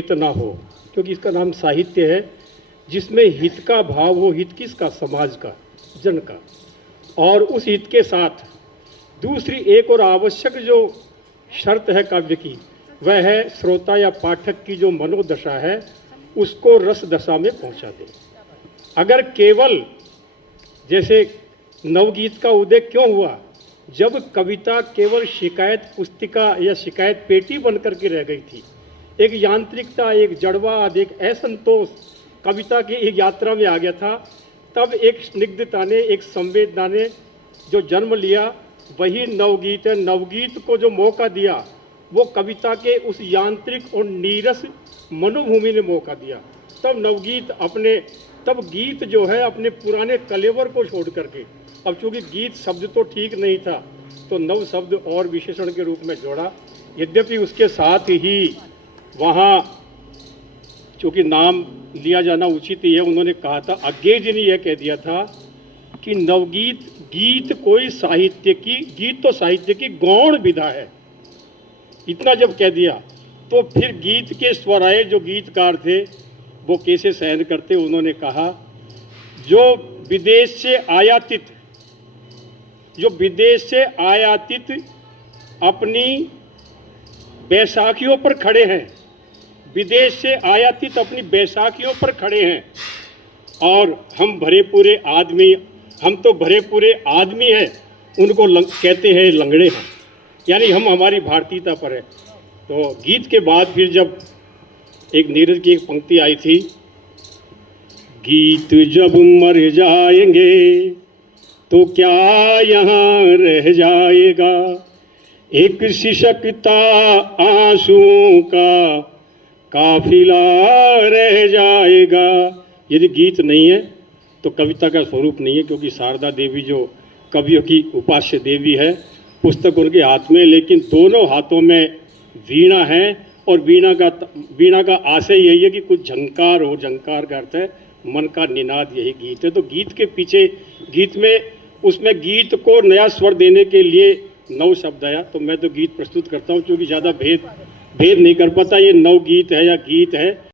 हित ना हो, क्योंकि इसका नाम साहित्य है जिसमें हित का भाव हो। हित किसका? समाज का, जन का। और उस हित के साथ दूसरी एक और आवश्यक जो शर्त है काव्य की, वह है श्रोता या पाठक की जो मनोदशा है उसको रस दशा में पहुंचा दे। अगर केवल, जैसे नवगीत का उदय क्यों हुआ, जब कविता केवल शिकायत पुस्तिका या शिकायत पेटी बन करके रह गई थी, एक यांत्रिकता, एक जड़वाद, एक असंतोष कविता की एक यात्रा में आ गया था, तब एक स्निग्धता ने, एक संवेदना ने जो जन्म लिया, वही नवगीत है। नवगीत को जो मौका दिया वो कविता के उस यांत्रिक और नीरस मनोभूमि ने मौका दिया। तब नवगीत अपने, तब गीत जो है अपने पुराने कलेवर को छोड़ करके, अब चूंकि गीत शब्द तो ठीक नहीं था तो नव शब्द और विशेषण के रूप में जोड़ा। यद्यपि उसके साथ ही वहाँ चूंकि नाम लिया जाना उचित ही है, उन्होंने कहा था, अज्ञे जी ने यह कह दिया था कि नवगीत गीत कोई साहित्य की, गीत तो साहित्य की गौण विधा है। इतना जब कह दिया तो फिर गीत के स्वराय जो गीतकार थे वो कैसे सहन करते। उन्होंने कहा जो विदेश से आयातित अपनी बैसाखियों पर खड़े हैं, विदेश से आयातित अपनी बैसाखियों पर खड़े हैं, और हम तो भरे पूरे आदमी हैं, उनको कहते हैं लंगड़े हैं, यानी हम हमारी भारतीयता पर है। तो गीत के बाद फिर जब एक नीरज की एक पंक्ति आई थी, गीत जब मर जाएंगे तो क्या यहाँ रह जाएगा, एक सिसकता आंसुओं का काफिला रह जाएगा। यदि गीत नहीं है तो कविता का स्वरूप नहीं है, क्योंकि शारदा देवी जो कवियों की उपास्य देवी है, पुस्तक उनके हाथ में, लेकिन दोनों हाथों में वीणा है, और वीणा का आशय यही है कि कुछ झंकार हो। झंकार का अर्थ है मन का निनाद, यही गीत है। तो गीत के पीछे, गीत में, उसमें गीत को नया स्वर देने के लिए नव शब्द आया, तो मैं तो गीत प्रस्तुत करता हूँ, क्योंकि ज़्यादा भेद नहीं कर पाता ये नव गीत है या गीत है।